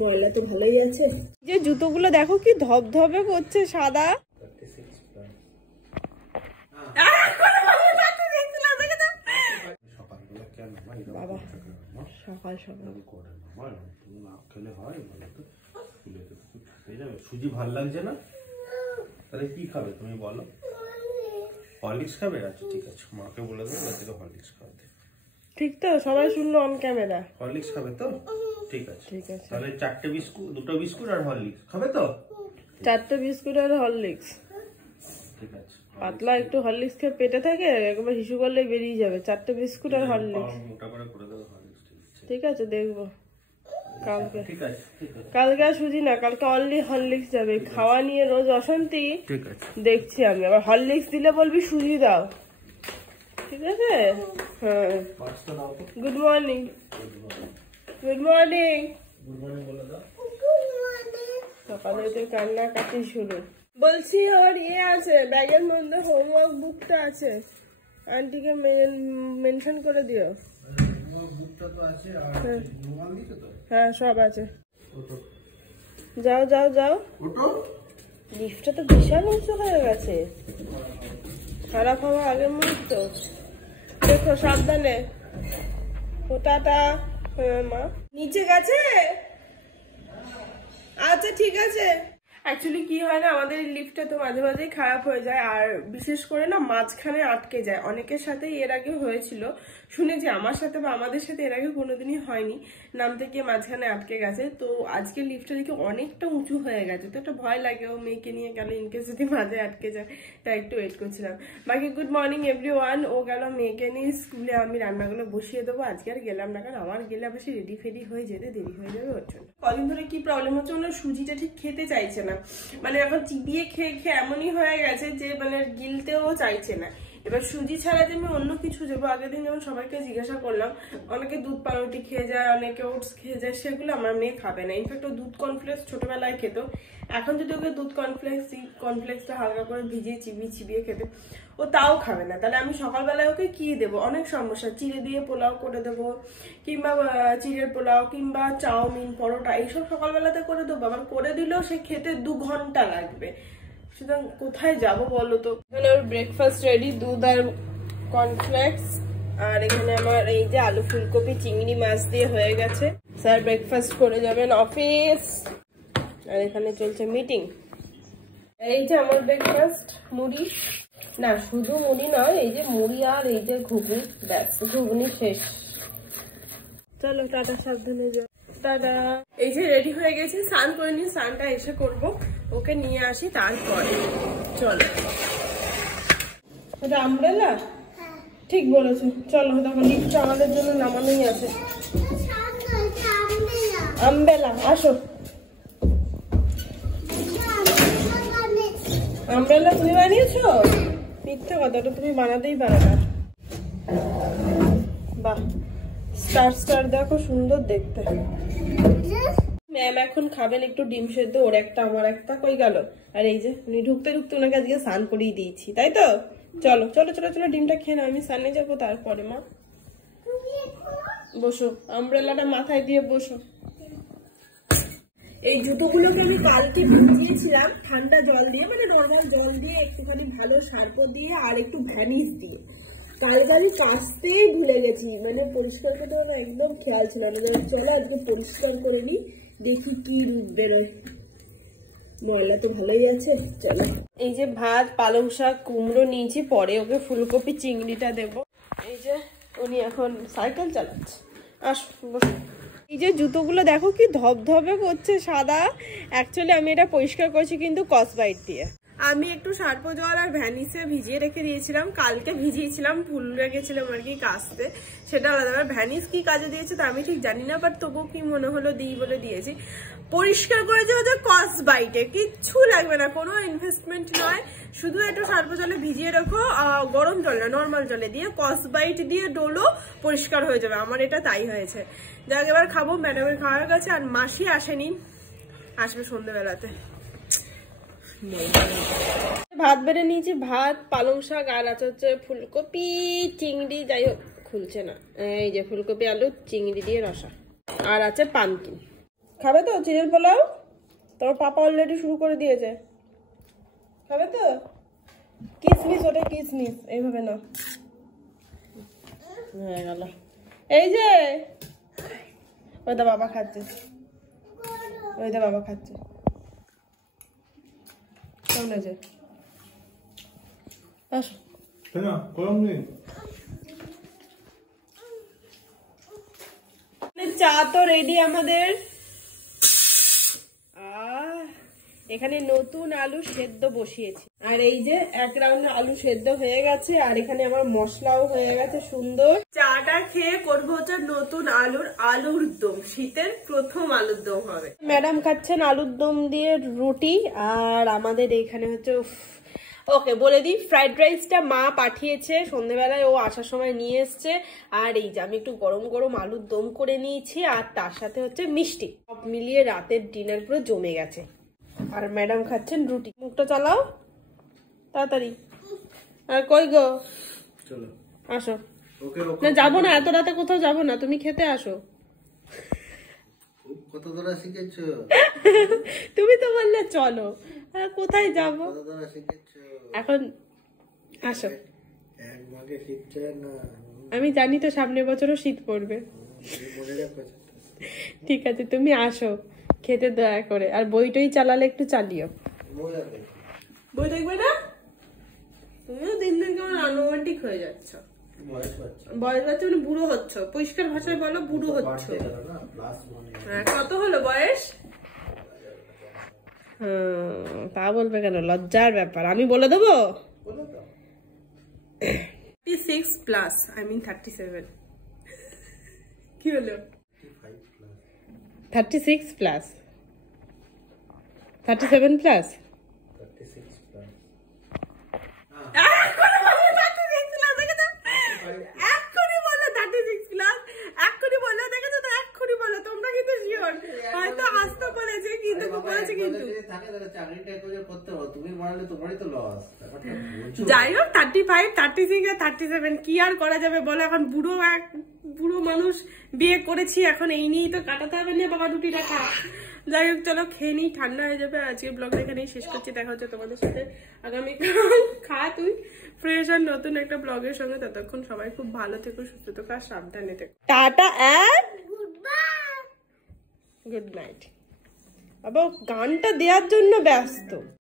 ময়লা তো ভালোই আছে। যে জুতোগুলো দেখো কি ধবধবে করছে সাদা। বাবা সকাল সকাল খেলে হয় সুজি ভাল লাগছে না? তাহলে কি খাবে তুমি বলো? হরলিক্স খাবে? আচ্ছা ঠিক আছে, মাকে বলে দেবো হরলিক্স খাওয়াতে। ঠিক তো? সবাই শুনলো অন ক্যামেরা। হরলিক্স খাবে তো? ঠিক আছে ঠিক আছে। তাহলে 4টে বিস্কুট, 2টো বিস্কুট আর হরলিক্স খাবে তো? 4টে বিস্কুট আর হরলিক্স। ঠিক আছে। পাতলা একটু হরলিক্স খেয়ে পেটে থাকে, একবার হিসু করলে বেরিয়ে যাবে। 4টে বিস্কুট আর হরলিক্স। মোটা করে করে দেবো হরলিক্স। ঠিক আছে, দেখবো কালকে। ঠিক আছে কালকে আর সুজি না, কালকে অনলি হরলিক্স যাবে। খাওয়া নিয়ে রোজ অশান্তি। ঠিক আছে দেখছি আমি। আবার হরলিক্স দিলে বলবি সুজি দাও। ঠিক আছে? হ্যাঁ। Good morning. Good morning. Good morning বলে দাও। সকালে তো কান্নাকাটি শুরু। বলছি ওর আছে ব্যাগের মধ্যে, হোমওয়ার্ক বুকটা আছে, আন্টিকে মেনশন করে দিও। হ্যাঁ সব আছে। যাও যাও যাও। লিফটটা তো বিশাল উঁচু হয়ে গেছে, খারাপ হওয়ার আগের মুহূর্ত। দেখো সাবধানে। ওটাটা মা নিচে গেছে। আচ্ছা ঠিক আছে। অ্যাকচুয়ালি কি হয় না, আমাদের লিফটটা তো মাঝে মাঝেই খারাপ হয়ে যায়, আর বিশেষ করে না মাঝখানে আটকে যায়। অনেকের সাথে এর আগে হয়েছিল শুনেছি, আমার সাথে বা আমাদের সাথে এর আগে কোনোদিনই হয়নি। নামতে গিয়ে মাঝখানে আটকে গেছে। তো আজকে লিফটটা দেখে অনেকটা উঁচু হয়ে গেছে, তো একটা ভয় লাগে ও মেয়েকে নিয়ে গেলে ইনকেস যদি মাঝে আটকে যায়, তাই একটু ওয়েট করছিলাম। বাকি গুড মর্নিং এভরিওয়ান। ও গেল মেয়েকে নিয়ে স্কুলে, আমি রান্নাগুলো বসিয়ে দেবো। আজকে আর গেলাম না, কারণ আমার গেলে আবার সে রেডি ফেডি হয়ে যেতে দেরি হয়ে যাবে ওর জন্য। কদিন ধরে কি প্রবলেম হচ্ছে, ওনার সুজিটা ঠিক খেতে চাইছে না। মানে এখন চিবিয়ে খেয়ে খেয়ে এমনই হয়ে গেছে যে মানে গিলতেও চাইছে না। এবার সুজি ছাড়া যে আমি অন্য কিছু দেবো, আগের দিন যেমন সবাইকে জিজ্ঞাসা করলাম, অনেকে দুধ পাউরুটি খেয়ে যায়, অনেকে ওটস খেয়ে যায়, সেগুলো আমার মেয়ে খাবে না। ইনফ্যাক্ট ও দুধ কর্নফ্লেক্স ছোটবেলায় খেত। এখন যদি ওকে দুধ কর্নফ্লেক্সটা হালকা করে ভিজিয়ে চিবিয়ে খেতে, ও তাও খাবে না। তাহলে আমি সকালবেলায় ওকে কি দেবো? অনেক সমস্যা। চিড়ে দিয়ে পোলাও করে দেবো, কিংবা চিড়ের পোলাও, কিংবা চাউমিন, পরোটা, এইসব সকালবেলাতে করে দেবো। আবার করে দিলেও সে খেতে 2 ঘন্টা লাগবে। সুতরাং কোথায় যাবো বলো তো? এখানে ওর ব্রেকফাস্ট রেডি, দুধ আর কর্নফ্লেক্স। আর এখানে আমার এই যে আলু ফুলকপি চিংড়ি মাছ দিয়ে হয়ে গেছে। স্যার ব্রেকফাস্ট করে যাবেন অফিস। আর এখানে চলছে মিটিং। এই যে আমার ব্রেকফাস্ট, মুড়ি, না শুধু মুড়ি নয়, এই যে মুড়ি আর এই যে ঘুগনি, ব্যাস ঘুগনি শেষ। চলো টাটা, সাবধানে যাও। টাটা। এই যে রেডি হয়ে গেছি, স্নান করে নি, স্নানটা এসে করবো, ওকে নিয়ে আসি তারপরে। চলো। এটা আমব্রেলা? ঠিক বলেছো। চলো দেখো লিফটটা আমাদের জন্য নামানোই আছে। আমব্রেলা, আসো। আমব্রেলা তুমি বানিয়েছো? মিথ্যা কথা, ওটা তুমি বানাতেই পারো না। বাহ, স্টার দেখো, সুন্দর দেখতে। ম্যাম এখন খাবেন একটু ডিম সেদ্ধ, ওর একটা আমার একটা। কই গেল? আর এই যে উনি ঢুকতে ঢুকতে ওনাকে আজকে স্নান করিয়ে দিয়েছি, তাই তো? চলো চলো চলো চলো, ডিমটা খেয়ে নাও, আমি স্নানে যাবো তারপরে। মা বসো, আমব্রেলাটা মাথায় দিয়ে বসো। এই জুতোগুলোকে আমি কালকে ভিজিয়েছিলাম ঠান্ডা জল দিয়ে, মানে নর্মাল জল দিয়ে, একটুখানি ভালো সার্প দিয়ে আর একটু ভ্যানিশ দিয়ে। কালকে আমি কাচতেই ভুলে গেছি, মানে পরিষ্কার করতে আমার একদম খেয়াল ছিল না। চলো আজকে পরিষ্কার করে নি, দেখি কি রূপ বেরোয়। ময়লা তো ভালোই আছে। চলো। এই যে ভাত, পালং শাক, কুমড়ো নিয়েছি, পরে ওকে ফুলকপি চিংড়িটা দেবো। এই যে উনি এখন সাইকেল চালাচ্ছে। আসো বসো। এই যে জুতোগুলো দেখো কি ধবধবে করছে সাদা। অ্যাকচুয়ালি আমি এটা পরিষ্কার করছি কিন্তু কসবাইট দিয়ে। আমি একটু সার্প জল আর ভ্যানিসে ভিজিয়ে রেখে দিয়েছিলাম, কালকে ভিজিয়েছিলাম, ভুল রেখেছিলাম আর কি কাচতে, সেটা আলাদা। ভ্যানিস কি কাজে দিয়েছে তা আমি ঠিক জানি না, বাট তবুও কি মনে হলো দিই বলে দিয়েছি। পরিষ্কার করেছে হচ্ছে কসবাইটে, কিচ্ছু লাগবে না, কোনো ইনভেস্টমেন্ট নয়। শুধু একটু সার্প জলে ভিজিয়ে রাখো, গরম জল না নর্মাল জলে দিয়ে, কসবাইট দিয়ে ডোলো, পরিষ্কার হয়ে যাবে। আমার এটা তাই হয়েছে। যাক এবার খাবো, ম্যাডামের খাওয়ার কাছে। আর মাসি আসেনি, আসবে সন্ধ্যেবেলাতে। ভাত বেড়ে নিয়েছি, ভাত, পালং শাক, আর আছে হচ্ছে ফুলকপি চিংড়ি, যাই হোক খুলছে না, এই যে ফুলকপি আলু চিংড়ি দিয়ে রসা, আর আছে পামকিন। খাবে তো চিড়ের পোলাও? তোমার পাপা অলরেডি শুরু করে দিয়েছে। খাবে তো? কিসমিস, ওটা কিসমিস, এইভাবে না হয়ে গেল। এই যে ওই দা বাবা খাচ্ছে, ওই দা বাবা খাচ্ছে। কেমন আছে? আসো। চা তো রেডি আমাদের। এখানে নতুন আলু সেদ্ধ বসিয়েছি, আর এই যে এক রাউন্ড আলু সেদ্ধ হয়ে গেছে, আর এখানে আমার মশলাও হয়ে গেছে সুন্দর। চাটা খেয়ে করবো হচ্ছে নতুন আলুর দম। শীতের প্রথম আলুর দম হবে। ম্যাডাম খাচ্ছেন আলুর দম দিয়ে রুটি, আর আমাদের এখানে হচ্ছে ওকে বলে দিই, ফ্রাইড রাইসটা মা পাঠিয়েছে সন্ধ্যেবেলায়, ও আসার সময় নিয়ে এসছে। আর এই যে আমি একটু গরম গরম আলুর দম করে নিয়েছি, আর তার সাথে হচ্ছে মিষ্টি। সব মিলিয়ে রাতের ডিনার পুরো জমে গেছে। আর ম্যাডাম খাচ্ছেন রুটি। মুখটা চালাও তাড়াতাড়ি। আর কই গো, চলো আসো। না যাবো না, এত রাতে কোথাও যাবো না, তুমি খেতে আসো। কত ধরা শিখেছো? তুমি তো বললে চলো, কোথায় যাবো এখন? আসো। আমি জানি তো সামনের বছরও শীত পড়বে। ঠিক আছে তুমি আসো খেতে দয়া করে, আর বইটই চালালে একটু চালিও। বই দেখবে না? তুমিও দিন দিন কেমন আনুমানিক হয়ে যাচ্ছ। বয়স বাচ্চা মানে বুড়ো হচ্ছ, পরিষ্কার ভাষায় বলো বুড়ো হচ্ছ। কত হলো বয়স? তা বলবে কেন, লজ্জার ব্যাপার। আমি বলে দেবো 36+, I mean 37। কি হলো? 36+, 37+। যাই হোক 35, 36 আর 37 কি আর করা যাবে বলো। এখন বুড়ো মানুষ বিয়ে করেছি, এখন এই নিয়েই তো কাটাতে হবে না বাবা রুটি রাখা। যাই হোক চলো খেয়ে নিই, ঠান্ডা হয়ে যাবে। আজকের ব্লগটা এখানেই শেষ করছি, দেখা হচ্ছে তোমাদের সাথে আগামীকাল। খা তুই ফ্রেশ আর নতুন একটা ব্লগের সঙ্গে। ততক্ষণ সবাই খুব ভালো থেকো, সুস্থ থেকো আর সাবধানে থেকো। Tata and good night. আবার গানটা দেওয়ার জন্য ব্যস্ত।